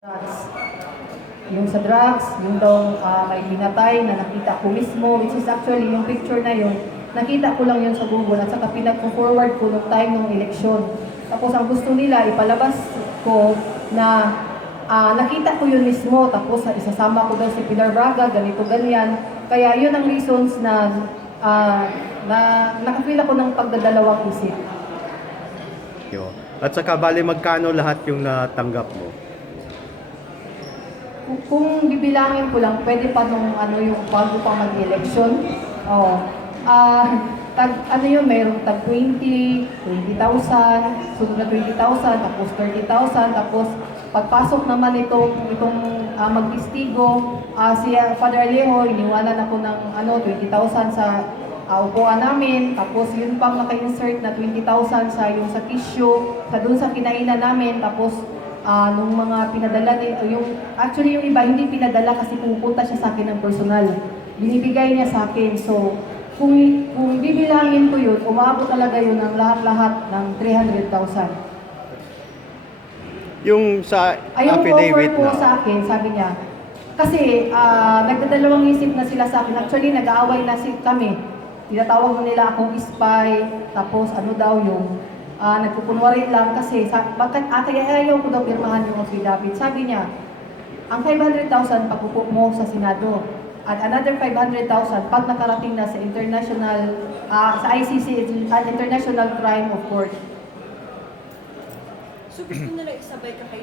Drugs. Yung sa drugs, yung daw may pinatay na nakita ko mismo, which is actually yung picture na yun, nakita ko lang yun sa Google at saka pinag-forward ko nung time ng eleksyon. Tapos ang gusto nila, ipalabas ko na nakita ko yun mismo, tapos isasama ko daw si Pilar Braga, ganito, ganyan. Kaya yun ang reasons na nakafeel ako ng pagdadalawang isip. At saka bali magkano lahat yung natanggap mo? Kung bibilangin ko lang, pwede pa nung yung bago pa mag-election. Oh. Ano yun, mayroong tag 20,000, sunod na 20,000, tapos 30,000, tapos pagpasok naman itong mag-istigo, si Father Alejo, iniwanan ako ng 20,000 sa upuan namin, tapos yun pang naka-insert na 20,000 sa yung sa tissue, dun sa kinainan namin, tapos nung mga pinadala, actually yung iba hindi pinadala kasi pupunta siya sa akin ng personal. Binibigay niya sa akin. So, kung bibilangin ko yun, umabot talaga yun ng lahat-lahat ng 300,000. Yung sa Yung affidavit offer po na, sa akin, sabi niya, kasi nagdadalawang isip na sila sa akin. Actually, nag-aaway na kami. Tinatawag na nila akong spy, tapos ano daw yung nagpupunwari lang kasi bakit kaya ayaw ko daw pirmahan yung affidavit. Sabi niya, ang 500,000 pagkukup mo sa Senado at another 500,000 pag nakarating na sa international sa ICC, International Crime of Court. So gusto nila isabay ka kay